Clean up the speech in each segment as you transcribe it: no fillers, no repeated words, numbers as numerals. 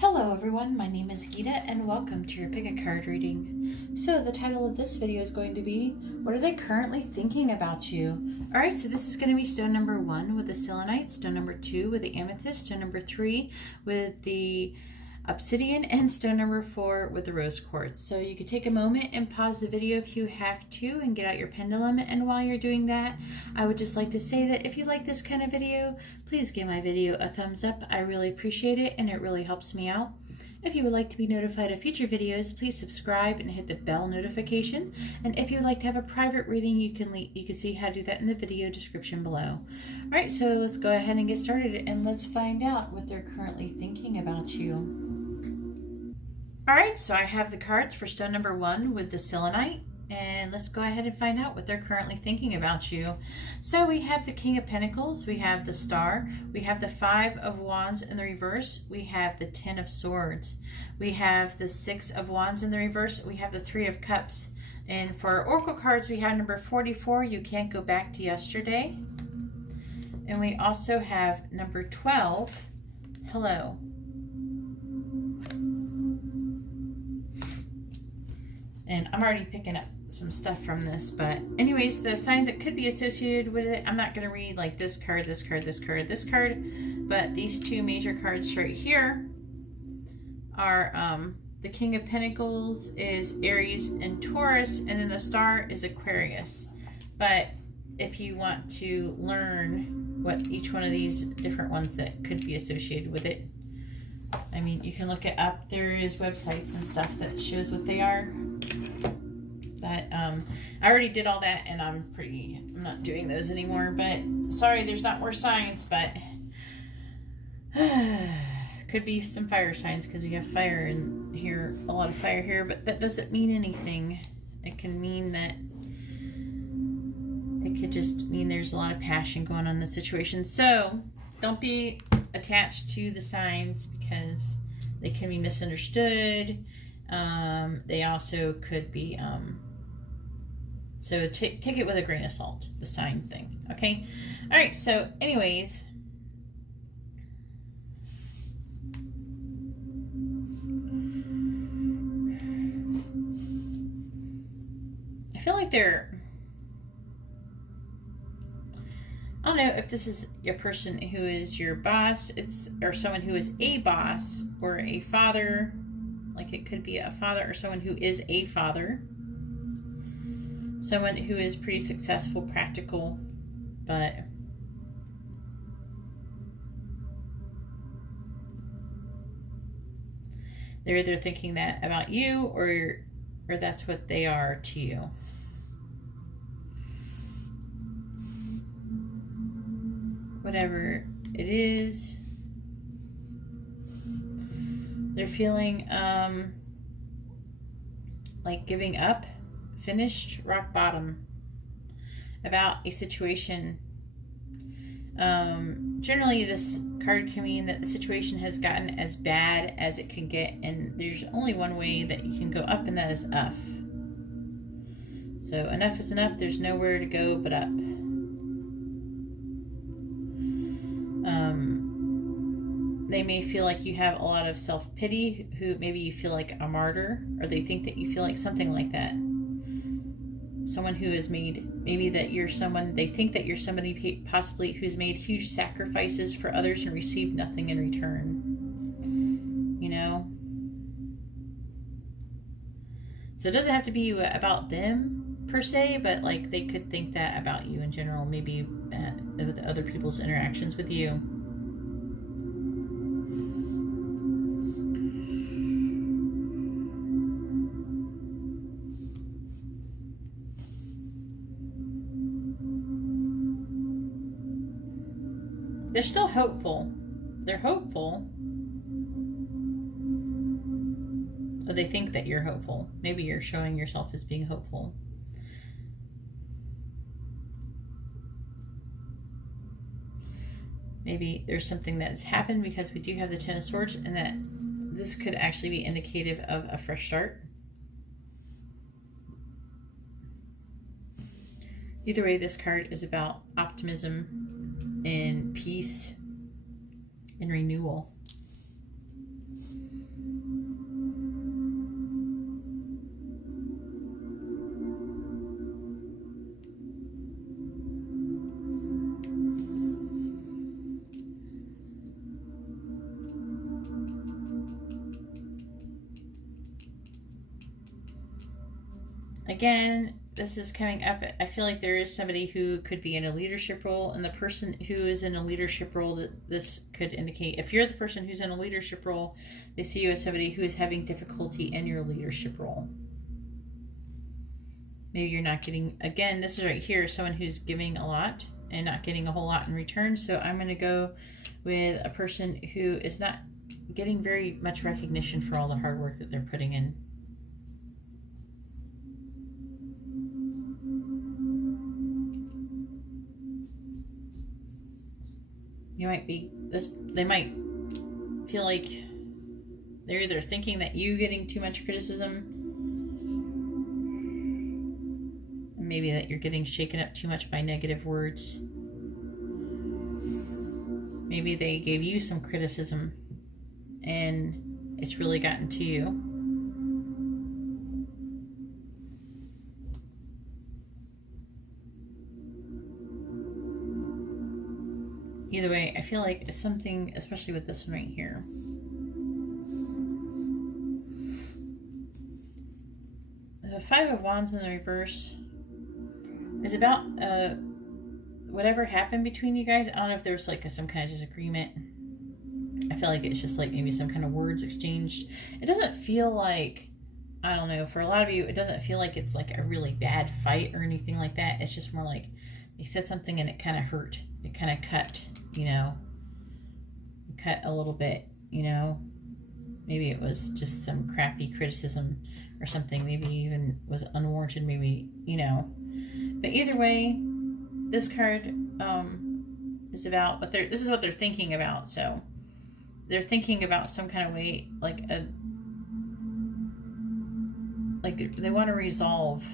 Hello everyone, my name is Gita and welcome to your pick a card reading. So the title of this video is going to be, what are they currently thinking about you? Alright, so this is going to be stone number 1 with the selenite, stone number 2 with the amethyst, stone number 3 with the obsidian, and stone number 4 with the rose quartz. So you could take a moment and pause the video if you have to and get out your pendulum, and while you're doing that, I would just like to say that if you like this kind of video, please give my video a thumbs up. I really appreciate it and it really helps me out. If you would like to be notified of future videos, please subscribe and hit the bell notification. And if you would like to have a private reading, you can see how to do that in the video description below. Alright, so let's go ahead and get started and let's find out what they're currently thinking about you. Alright, so I have the cards for stone number 1 with the selenite. And let's go ahead and find out what they're currently thinking about you. So we have the King of Pentacles, we have the Star, we have the 5 of Wands in the reverse, we have the 10 of Swords, we have the 6 of Wands in the reverse, we have the 3 of Cups. And for our Oracle cards, we have number 44, You Can't Go Back to Yesterday. And we also have number 12, Hello. And I'm already picking up some stuff from this, but anyways, the signs that could be associated with it, I'm not going to read like this card, this card, this card, this card, but these two major cards right here are the King of Pentacles is Aries and Taurus, and then the Star is Aquarius. But if you want to learn what each one of these different ones that could be associated with it, I mean, you can look it up. There is websites and stuff that shows what they are. But I already did all that, and I'm not doing those anymore. But sorry, there's not more signs, but could be some fire signs because we have fire in here, a lot of fire here. But that doesn't mean anything. It can mean that it could just mean there's a lot of passion going on in the situation. So don't be attached to the signs because they can be misunderstood. They also could be so take it with a grain of salt, the sign thing. Okay, all right, so anyways, I feel like I don't know if this is a person who is your boss, or someone who is a boss or a father. Like it could be a father or someone who is a father. Someone who is pretty successful, practical, but they're either thinking that about you or that's what they are to you. Whatever it is, they're feeling like giving up, finished, rock bottom about a situation. Generally this card can mean that the situation has gotten as bad as it can get, and there's only one way that you can go up, and that is up. So enough is enough. There's nowhere to go but up. They may feel like you have a lot of self-pity, who maybe you feel like a martyr, or they think that you feel like something like that. Someone who has made, maybe that you're someone, they think that you're somebody possibly who's made huge sacrifices for others and received nothing in return. You know? So it doesn't have to be about them per se, but like they could think that about you in general, maybe with other people's interactions with you. They're still hopeful. They're hopeful. Or they think that you're hopeful. Maybe you're showing yourself as being hopeful. Maybe there's something that's happened, because we do have the 10 of Swords, and that this could actually be indicative of a fresh start. Either way, this card is about optimism and peace and renewal. Again, this is coming up. I feel like there is somebody who could be in a leadership role, and the person who is in a leadership role, that this could indicate, if you're the person who's in a leadership role, they see you as somebody who is having difficulty in your leadership role. Maybe you're not getting, again, this is right here, someone who's giving a lot and not getting a whole lot in return. So I'm going to go with a person who is not getting very much recognition for all the hard work that they're putting in. You might be this, they might feel like they're either thinking that you getting too much criticism, maybe that you're getting shaken up too much by negative words. Maybe they gave you some criticism and it's really gotten to you. Either way, I feel like it's something, especially with this one right here. The Five of Wands in the reverse is about whatever happened between you guys. I don't know if there was like some kind of disagreement. I feel like it's just like maybe some kind of words exchanged. It doesn't feel like, I don't know, for a lot of you, it doesn't feel like it's like a really bad fight or anything like that. It's just more like they said something and it kind of hurt. It kind of cut, you know, cut a little bit, you know. Maybe it was just some crappy criticism or something. Maybe even was unwarranted, maybe, you know. But either way, this card is about what this is what they're thinking about. So they're thinking about some kind of way, like they want to resolve.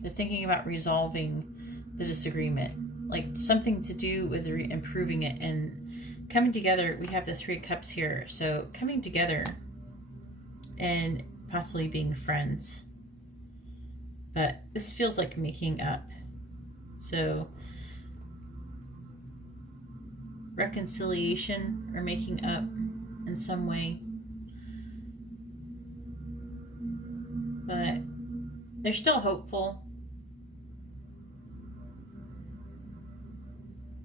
They're thinking about resolving the disagreement, like something to do with improving it and coming together. We have the Three of Cups here, so coming together and possibly being friends. But this feels like making up. So reconciliation or making up in some way. But they're still hopeful.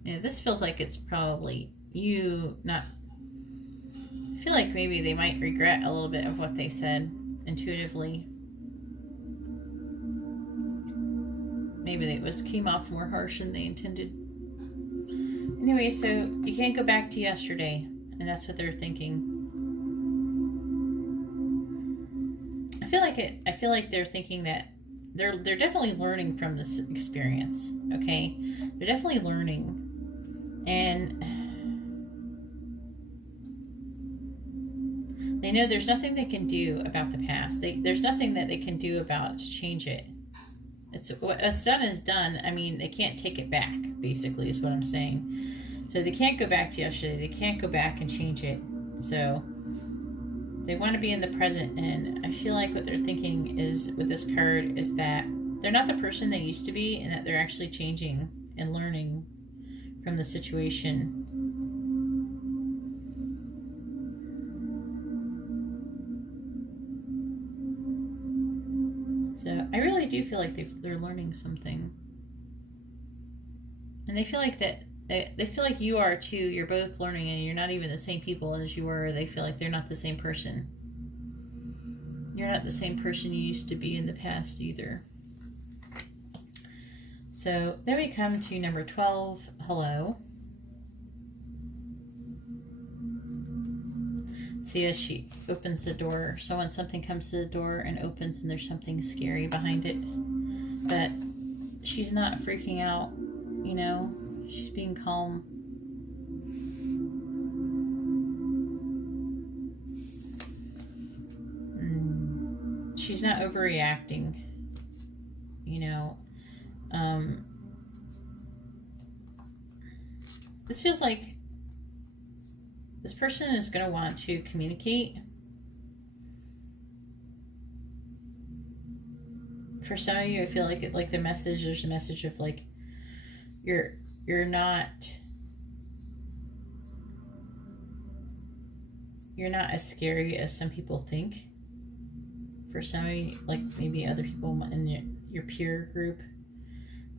Yeah, this feels like it's probably you not. I feel like maybe they might regret a little bit of what they said intuitively. Maybe it came off more harsh than they intended. Anyway, so you can't go back to yesterday, and that's what they're thinking. I feel like they're thinking that they're definitely learning from this experience. Okay, they're definitely learning, and they know there's nothing they can do about the past. There's nothing that they can do about it to change it. What's done is done. I mean, they can't take it back, basically, is what I'm saying. So they can't go back to yesterday. They can't go back and change it. So they want to be in the present. And I feel like what they're thinking is, with this card, is that they're not the person they used to be, and that they're actually changing and learning from the situation. So I really do feel like they're learning something, and they feel like that they feel like you are too. You're both learning, and you're not even the same people as you were. They feel like they're not the same person. You're not the same person you used to be in the past either. So then we come to number 12. Hello. See, as she opens the door, so when something comes to the door and opens and there's something scary behind it, but she's not freaking out, you know, she's being calm. She's not overreacting, you know. This feels like this person is going to want to communicate. For some of you, I feel like there's a message of like, you're not as scary as some people think. For some of you, like maybe other people in your peer group,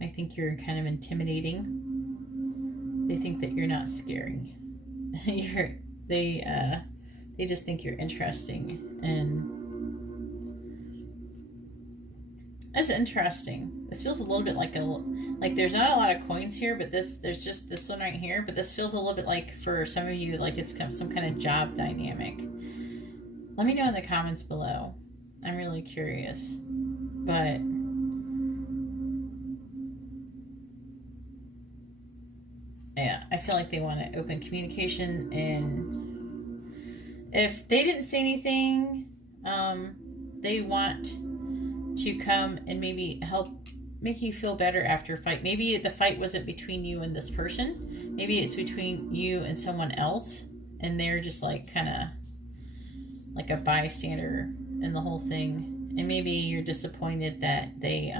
I think you're kind of intimidating. They think that you're not scary. They just think you're interesting, and it's interesting. This feels a little bit like there's not a lot of coins here, but there's just this one right here. But this feels a little bit like, for some of you, like it's some kind of job dynamic. Let me know in the comments below. I'm really curious, but yeah, I feel like they want to open communication, and if they didn't say anything, they want to come and maybe help make you feel better after a fight. Maybe the fight wasn't between you and this person. Maybe it's between you and someone else, and they're just like kind of like a bystander in the whole thing. And maybe you're disappointed that they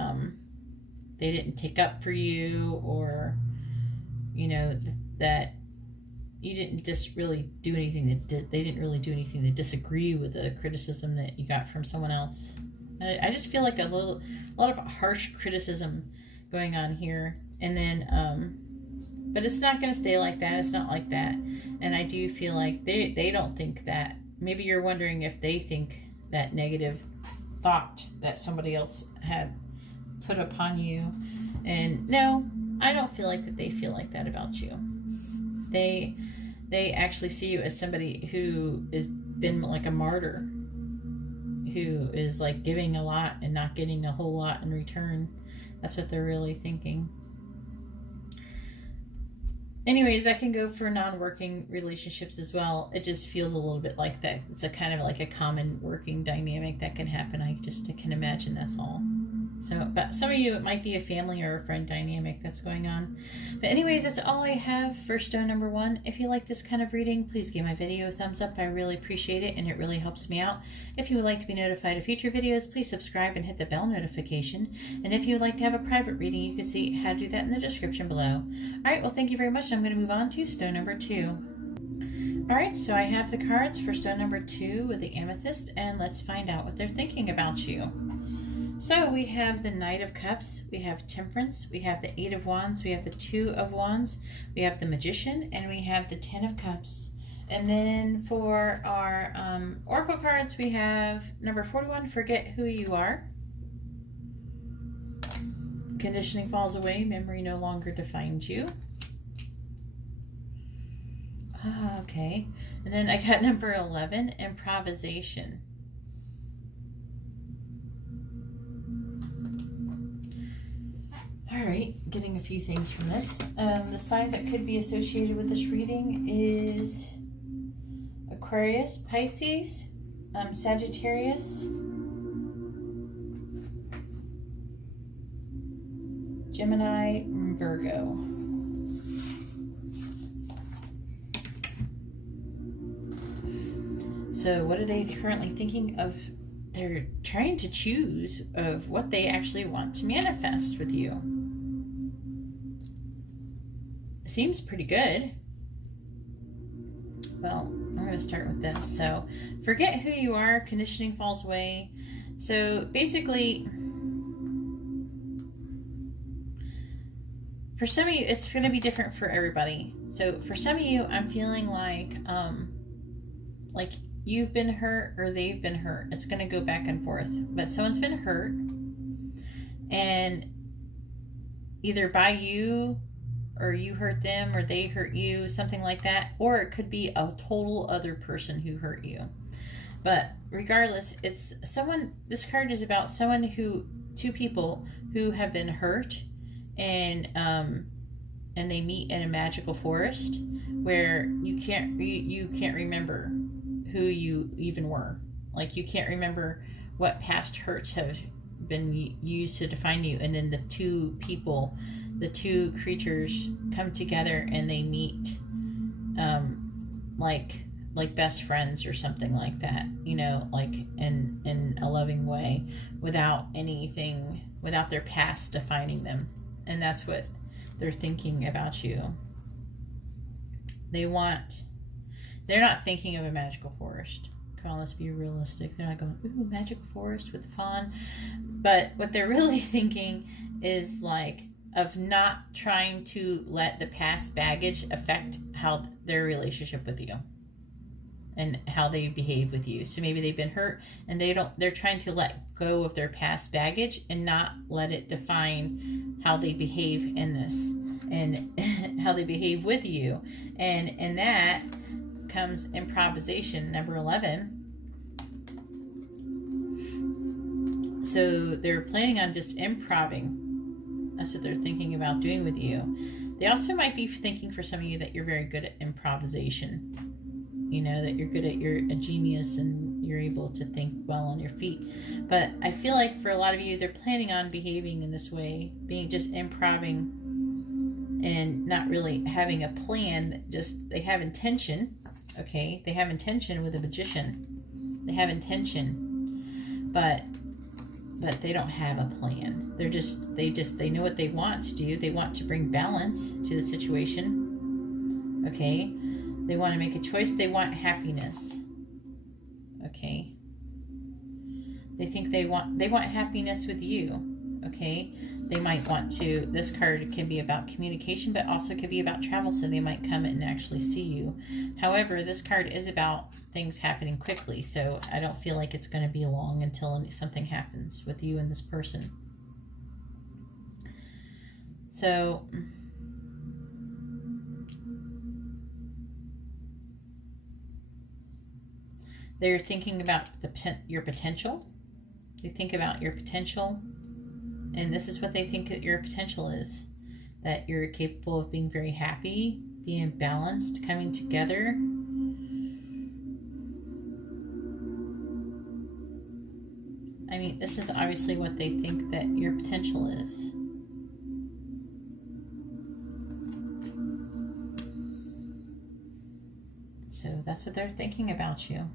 didn't take up for you, or you know that you didn't just really do anything they didn't really do anything to disagree with the criticism that you got from someone else. I just feel like a lot of harsh criticism going on here, and then but it's not going to stay like that. It's not like that. And I do feel like they don't think that. Maybe you're wondering if they think that negative thought that somebody else had put upon you. And no, I don't feel like that they feel like that about you. They actually see you as somebody who has been like a martyr, who is like giving a lot and not getting a whole lot in return. That's what they're really thinking. Anyways, that can go for non-working relationships as well. It just feels a little bit like that. It's a kind of like a common working dynamic that can happen. I can imagine, that's all. So, but some of you, it might be a family or a friend dynamic that's going on. But anyways, that's all I have for stone number 1. If you like this kind of reading, please give my video a thumbs up. I really appreciate it, and it really helps me out. If you would like to be notified of future videos, please subscribe and hit the bell notification. And if you would like to have a private reading, you can see how to do that in the description below. Alright, well, thank you very much. I'm going to move on to stone number 2. Alright, so I have the cards for stone number 2 with the amethyst, and let's find out what they're thinking about you. So we have the Knight of Cups, we have Temperance, we have the 8 of Wands, we have the 2 of Wands, we have the Magician, and we have the 10 of Cups. And then for our Oracle cards, we have number 41, Forget Who You Are. Conditioning falls away, memory no longer defines you. Okay. And then I got number 11, Improvisation. Alright, getting a few things from this. The signs that could be associated with this reading is Aquarius, Pisces, Sagittarius, Gemini, Virgo. So what are they currently thinking of? They're trying to choose of what they actually want to manifest with you. Seems pretty good. Well, I'm going to start with this. So, forget who you are, conditioning falls away. So, basically, for some of you, it's going to be different for everybody. So, for some of you, I'm feeling like you've been hurt or they've been hurt. It's going to go back and forth. But someone's been hurt, and either by you, or you hurt them, or they hurt you, something like that. Or it could be a total other person who hurt you. But regardless, it's someone, this card is about someone two people who have been hurt, and they meet in a magical forest where you can't remember who you even were. Like, you can't remember what past hurts have been used to define you. And then the two people, the two creatures come together and they meet like best friends or something like that, you know, like in a loving way, without their past defining them. And that's what they're thinking about you. They're not thinking of a magical forest. Come on, let's be realistic. They're not going, ooh, magic forest with fawn. But what they're really thinking is like of not trying to let the past baggage affect how their relationship with you and how they behave with you. So maybe they've been hurt and they're trying to let go of their past baggage and not let it define how they behave in this and how they behave with you. And that comes improvisation, number 11. So they're planning on just improving. That's what they're thinking about doing with you. They also might be thinking for some of you that you're very good at improvisation. You know, that you're a genius and you're able to think well on your feet. But I feel like for a lot of you, they're planning on behaving in this way, being just improving and not really having a plan. Just they have intention, okay? They have intention with a magician. They have intention, but they don't have a plan. They know what they want to do. They want to bring balance to the situation, okay? They want to make a choice. They want happiness. Okay. They think they want happiness with you. Okay. They might want to, this card can be about communication, but also could be about travel. So they might come and actually see you. However, this card is about things happening quickly. So I don't feel like it's going to be long until something happens with you and this person. So they're thinking about your potential. They think about your potential. And this is what they think that your potential is. That you're capable of being very happy, being balanced, coming together. I mean, this is obviously what they think that your potential is. So that's what they're thinking about you.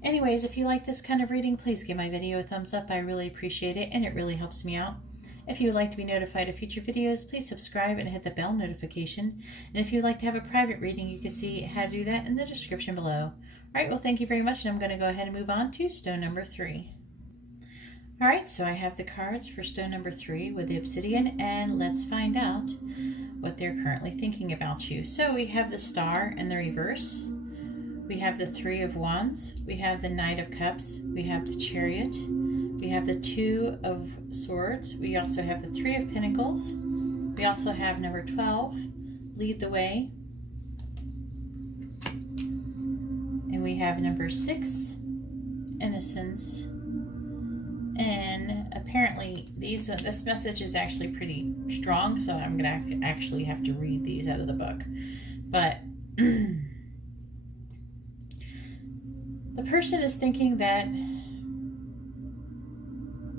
Anyways, if you like this kind of reading, please give my video a thumbs up. I really appreciate it, and it really helps me out. If you would like to be notified of future videos, please subscribe and hit the bell notification. And if you'd like to have a private reading, you can see how to do that in the description below. All right, well, thank you very much, and I'm going to go ahead and move on to stone number 3. All right, so I have the cards for stone number 3 with the obsidian, and let's find out what they're currently thinking about you. So we have the Star in the reverse. We have the 3 of Wands, we have the Knight of Cups, we have the Chariot, we have the 2 of Swords, we also have the 3 of Pentacles, we also have number 12, Lead the Way, and we have number 6, Innocence, and apparently this message is actually pretty strong, so I'm going to actually have to read these out of the book, but the person is thinking that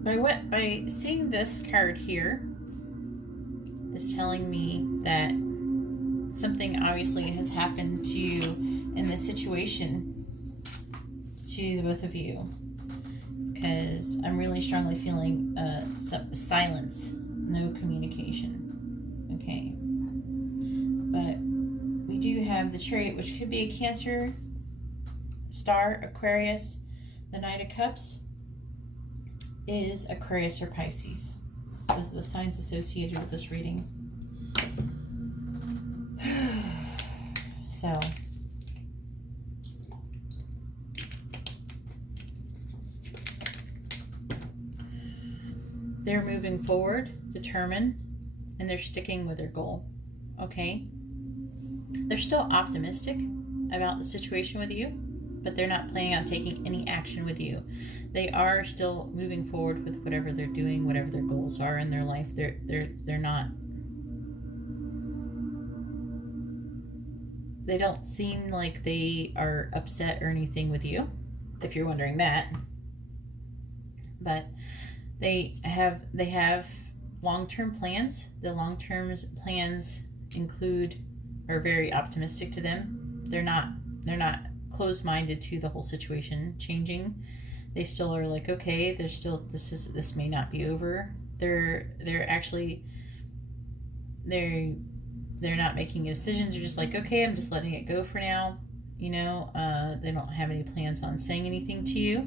by seeing this card here is telling me that something obviously has happened to you in this situation to the both of you, because I'm really strongly feeling silence, no communication. Okay, but we do have the Chariot, which could be a Cancer, Star, Aquarius. The Knight of Cups is Aquarius or Pisces. Those are the signs associated with this reading. So they're moving forward, determined, and they're sticking with their goal. Okay? They're still optimistic about the situation with you, but they're not planning on taking any action with you. They are still moving forward with whatever they're doing, whatever their goals are in their life. They're not. They don't seem like they are upset or anything with you, if you're wondering that. But they have long-term plans. The long-term plans are very optimistic to them. They're not closed-minded to the whole situation changing. They still are like, okay, there's still this may not be over. They're not making decisions. They're just like, okay, I'm just letting it go for now. they don't have any plans on saying anything to you.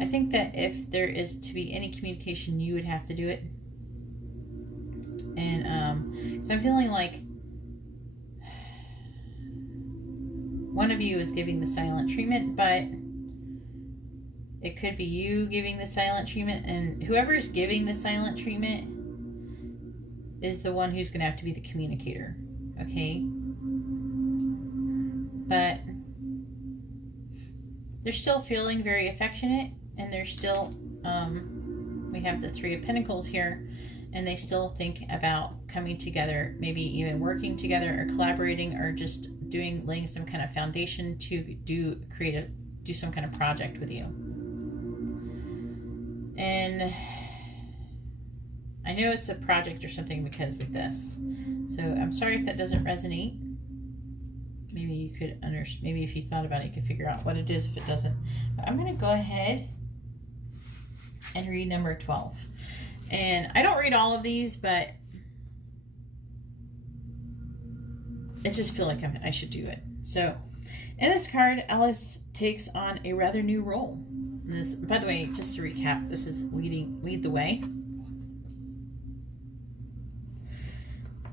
I think that if there is to be any communication, you would have to do it. And so I'm feeling like one of you is giving the silent treatment, but it could be you giving the silent treatment, and whoever's giving the silent treatment is the one who's going to have to be the communicator, okay? But they're still feeling very affectionate, and they're still, we have the Three of Pentacles here, and they still think about coming together, maybe even working together or collaborating, or just laying some kind of foundation to do some kind of project with you. And I know it's a project or something because of this. So I'm sorry if that doesn't resonate. Maybe you could maybe if you thought about it, you could figure out what it is if it doesn't. But I'm going to go ahead and read number 12. And I don't read all of these, but I just feel like I should do it. So in this card, Alice takes on a rather new role. And this, by the way, just to recap, this is lead the way.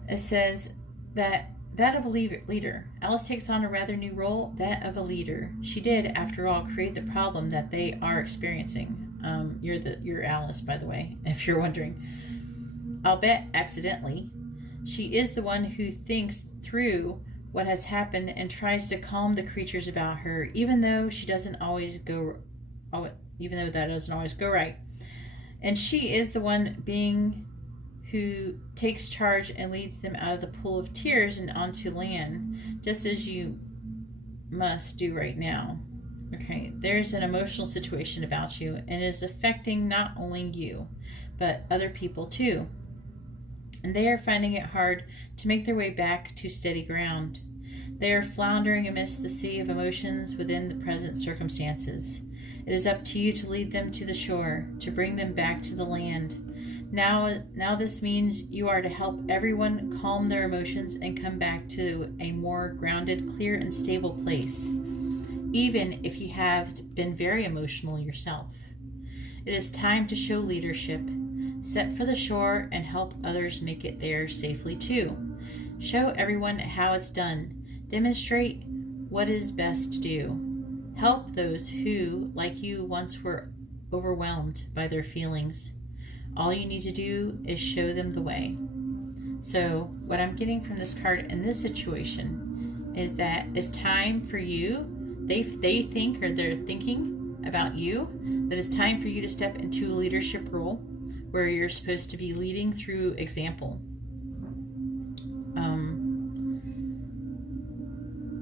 It says that of a leader. Alice takes on a rather new role, that of a leader. She did, after all, create the problem that they are experiencing. You're Alice, by the way, if you're wondering. I'll bet accidentally. She is the one who thinks through what has happened and tries to calm the creatures about her, even though that doesn't always go right. And she is the one who takes charge and leads them out of the pool of tears and onto land, just as you must do right now. Okay, there's an emotional situation about you, and it is affecting not only you, but other people too. And they are finding it hard to make their way back to steady ground. They are floundering amidst the sea of emotions within the present circumstances. It is up to you to lead them to the shore, to bring them back to the land. Now this means you are to help everyone calm their emotions and come back to a more grounded, clear, and stable place, even if you have been very emotional yourself. It is time to show leadership. Set for the shore and help others make it there safely too. Show everyone how it's done. Demonstrate what is best to do. Help those who, like you, once were overwhelmed by their feelings. All you need to do is show them the way. So what I'm getting from this card in this situation is that it's time for you, they think, or they're thinking about you, that it's time for you to step into a leadership role where you're supposed to be leading through example.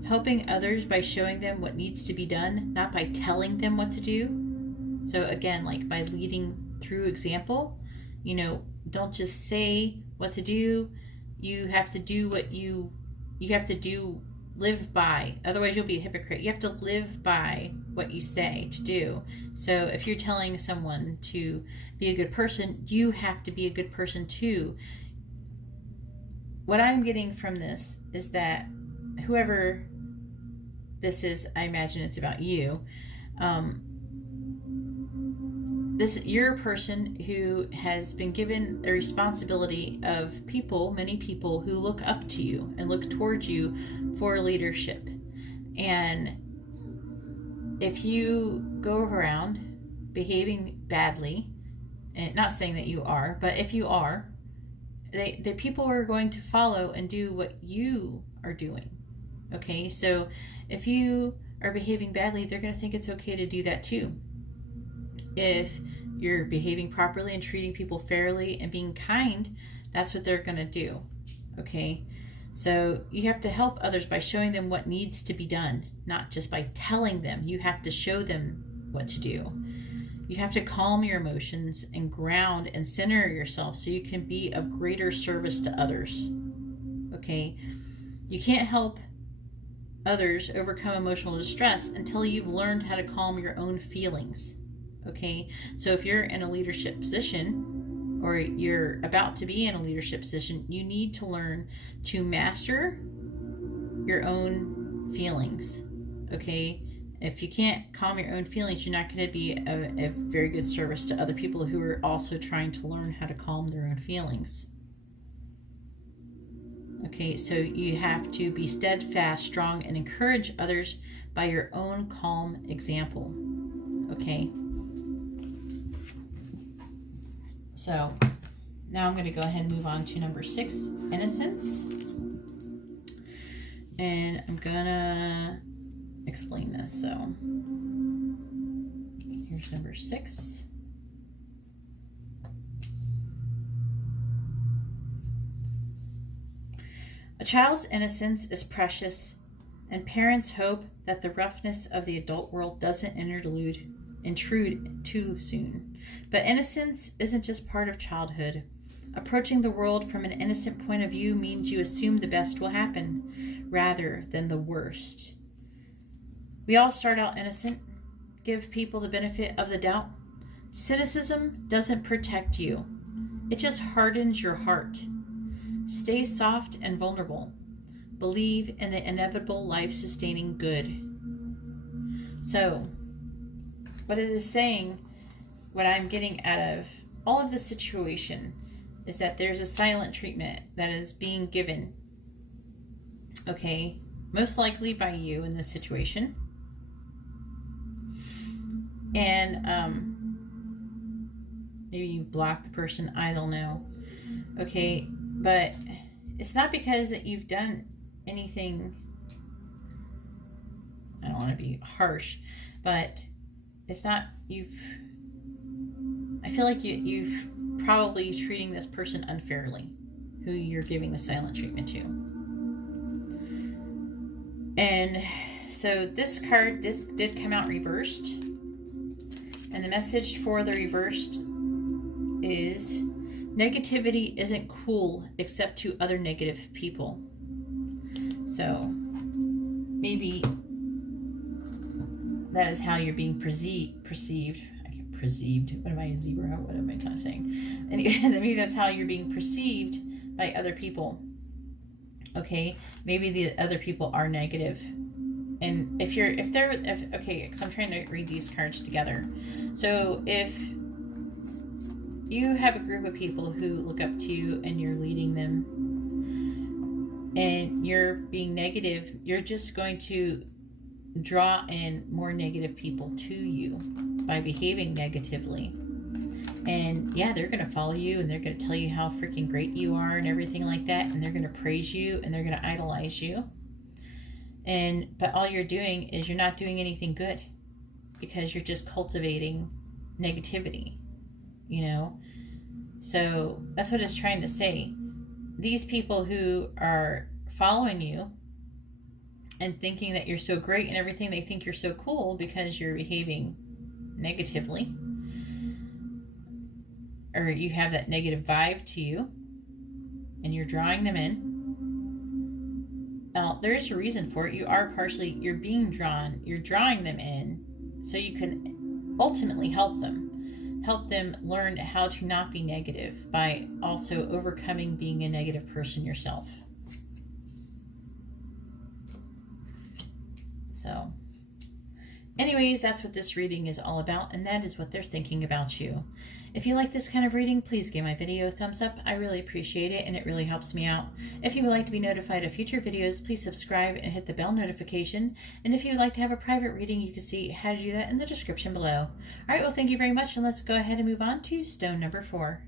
Helping others by showing them what needs to be done, not by telling them what to do. So again, like by leading through example, don't just say what to do. You have to do what you have to do, live by. Otherwise you'll be a hypocrite. You have to live by what you say to do. So if you're telling someone to be a good person, you have to be a good person too. What I'm getting from this is that whoever this is, I imagine it's about you. You're a person who has been given the responsibility of many people who look up to you and look towards you for leadership. And if you go around behaving badly, and not saying that you are, but if you are, the people are going to follow and do what you are doing. Okay, so if you are behaving badly, they're going to think it's okay to do that too. If you're behaving properly and treating people fairly and being kind, that's what they're going to do. Okay, so you have to help others by showing them what needs to be done, not just by telling them. You have to show them what to do. You have to calm your emotions and ground and center yourself so you can be of greater service to others. Okay, you can't help others overcome emotional distress until you've learned how to calm your own feelings. Okay, so if you're in a leadership position or you're about to be in a leadership position, you need to learn to master your own feelings, okay? If you can't calm your own feelings, you're not going to be a very good service to other people who are also trying to learn how to calm their own feelings. Okay, so you have to be steadfast, strong, and encourage others by your own calm example. Okay. So now I'm going to go ahead and move on to number 6, innocence. And I'm going to explain this. So here's number 6. A child's innocence is precious, and parents hope that the roughness of the adult world doesn't intrude too soon. But innocence isn't just part of childhood. Approaching the world from an innocent point of view means you assume the best will happen, rather than the worst. We all start out innocent. Give people the benefit of the doubt. Cynicism doesn't protect you. It just hardens your heart. Stay soft and vulnerable. Believe in the inevitable life-sustaining good. So, what it is saying, what I'm getting out of all of this situation, is that there's a silent treatment that is being given, okay, most likely by you in this situation. And maybe you block the person, I don't know. Okay, but it's not because that you've done anything, I don't want to be harsh, but it's not, I feel like you've probably treating this person unfairly, who you're giving the silent treatment to. And so this card, this did come out reversed. And the message for the reversed is, negativity isn't cool except to other negative people. So maybe that is how you're being perceived. What am I, a zebra? What am I saying? And maybe that's how you're being perceived by other people. Okay, maybe the other people are negative. And okay, because I'm trying to read these cards together. So if you have a group of people who look up to you and you're leading them and you're being negative, you're just going to draw in more negative people to you by behaving negatively. And yeah, they're going to follow you and they're going to tell you how freaking great you are and everything like that. And they're going to praise you and they're going to idolize you. But all you're doing is you're not doing anything good because you're just cultivating negativity, you know? So that's what it's trying to say. These people who are following you and thinking that you're so great and everything, they think you're so cool because you're behaving negatively, or you have that negative vibe to you and you're drawing them in. Now, there is a reason for it. You're being drawn, you're drawing them in so you can ultimately help them learn how to not be negative by also overcoming being a negative person yourself. So anyways, that's what this reading is all about, and that is what they're thinking about you. If you like this kind of reading, please give my video a thumbs up. I really appreciate it, and it really helps me out. If you would like to be notified of future videos, please subscribe and hit the bell notification. And if you would like to have a private reading, you can see how to do that in the description below. All right, well, thank you very much, and let's go ahead and move on to stone number 4.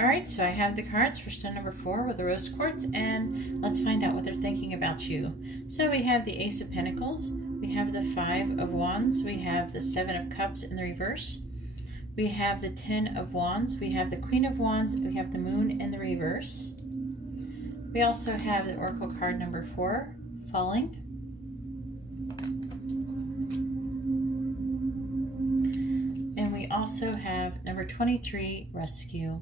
All right, so I have the cards for stone number 4 with the rose quartz, and let's find out what they're thinking about you. So we have the Ace of Pentacles, we have the 5 of Wands, we have the 7 of Cups in the reverse, we have the 10 of Wands, we have the Queen of Wands, we have the Moon in the reverse. We also have the Oracle card number 4, Falling. And we also have number 23, Rescue.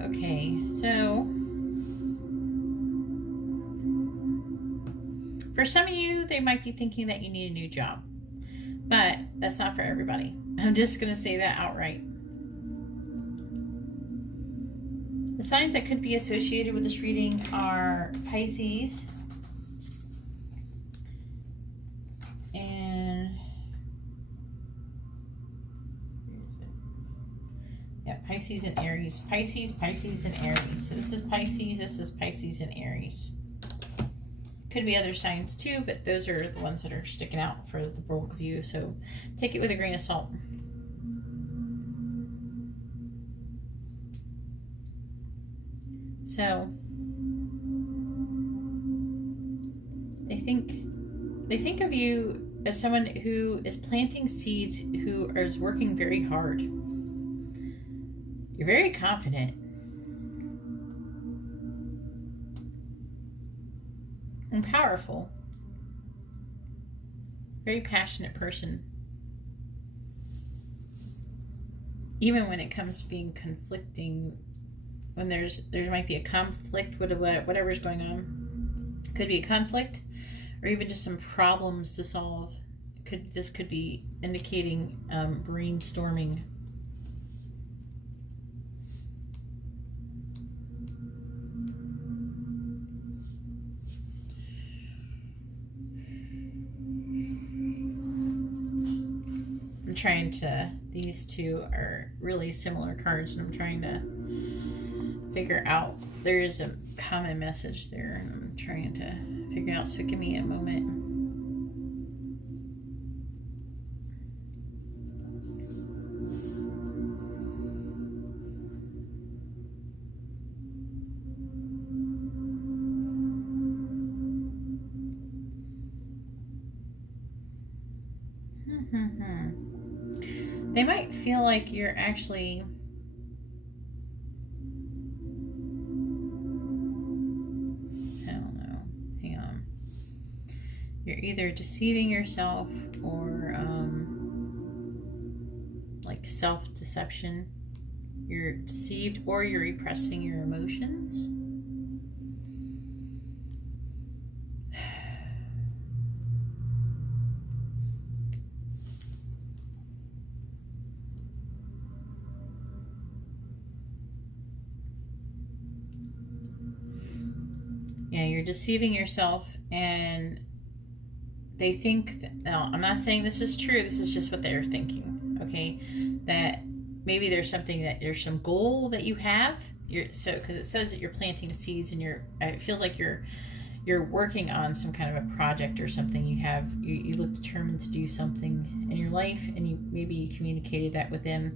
Okay, so for some of you, they might be thinking that you need a new job, but that's not for everybody. I'm just going to say that outright. The signs that could be associated with this reading are Pisces and Pisces and Aries. Pisces, Pisces, and Aries. So this is Pisces, and Aries. Could be other signs too, but those are the ones that are sticking out for the world view. So take it with a grain of salt. So they think of you as someone who is planting seeds, who is working very hard. You're very confident and powerful. Very passionate person. Even when it comes to being conflicting, when there might be a conflict with whatever's going on. Could be a conflict or even just some problems to solve. This could be indicating brainstorming. These two are really similar cards, and I'm trying to figure out, there is a common message there, and I'm trying to figure it out, so give me a moment. They might feel like you're actually hang on. You're either deceiving yourself or like self-deception. You're deceived or you're repressing your emotions. Yeah, you're deceiving yourself, and they think that, now I'm not saying this is true, this is just what they're thinking, okay? That maybe there's some goal that you have, because it says that you're planting seeds, and it feels like you're working on some kind of a project or something. You look determined to do something in your life, and you communicated that with them,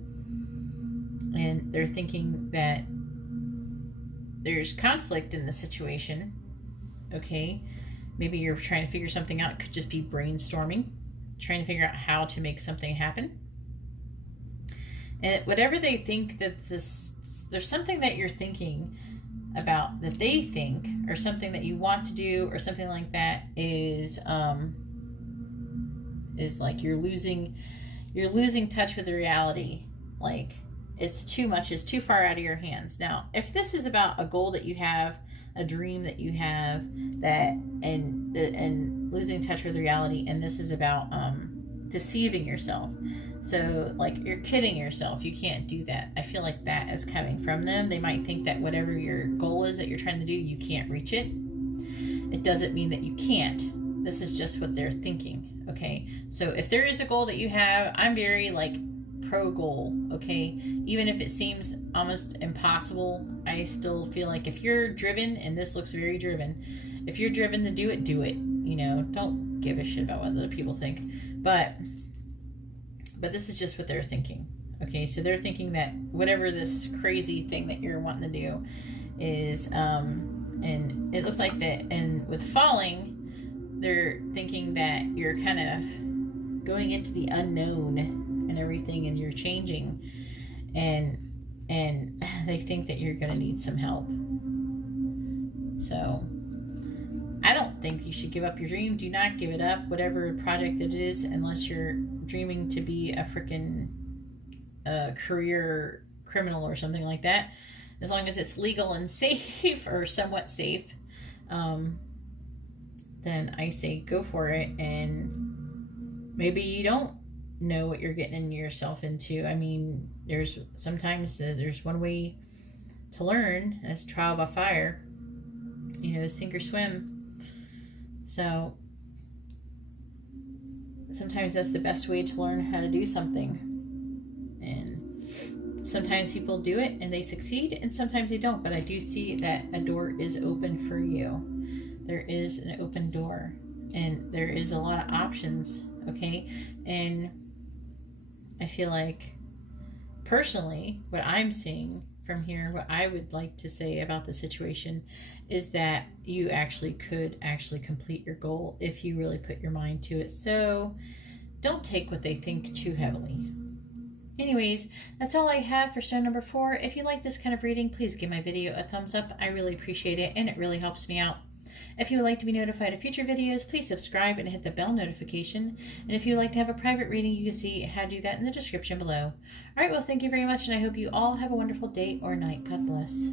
and they're thinking that there's conflict in the situation. Okay, maybe you're trying to figure something out. It could just be brainstorming, trying to figure out how to make something happen. And whatever they think that there's something that you're thinking about that they think, or something that you want to do, or something like that is like you're losing touch with the reality. Like it's too much, it's too far out of your hands. Now, if this is about a goal that you have, a dream that you have, and losing touch with reality, and this is about deceiving yourself, so like you're kidding yourself, you can't do that. I feel like that is coming from them. They might think that whatever your goal is that you're trying to do, you can't reach it. It doesn't mean that you can't. This is just what they're thinking. Okay, so if there is a goal that you have, I'm very like pro goal. Okay, even if it seems almost impossible, I still feel like if you're driven, and this looks very driven, if you're driven to do it, you know, don't give a shit about what other people think. But this is just what they're thinking. Okay, so they're thinking that whatever this crazy thing that you're wanting to do is and it looks like that, and with falling, they're thinking that you're kind of going into the unknown and everything, and you're changing, and they think that you're going to need some help. So I don't think you should give up your dream. Do not give it up, whatever project it is, unless you're dreaming to be a freaking career criminal or something like that. As long as it's legal and safe, or somewhat safe, then I say go for it. And maybe you don't know what you're getting yourself into. I mean, sometimes there's one way to learn, as trial by fire, sink or swim. So sometimes that's the best way to learn how to do something. And sometimes people do it and they succeed, and sometimes they don't. But I do see that a door is open for you. There is an open door, and there is a lot of options, okay? And I feel like, personally, what I'm seeing from here, what I would like to say about the situation is that you could complete your goal if you really put your mind to it. So don't take what they think too heavily. Anyways, that's all I have for stone number 4. If you like this kind of reading, please give my video a thumbs up. I really appreciate it, and it really helps me out. If you would like to be notified of future videos, please subscribe and hit the bell notification. And if you would like to have a private reading, you can see how to do that in the description below. All right, well, thank you very much, and I hope you all have a wonderful day or night. God bless.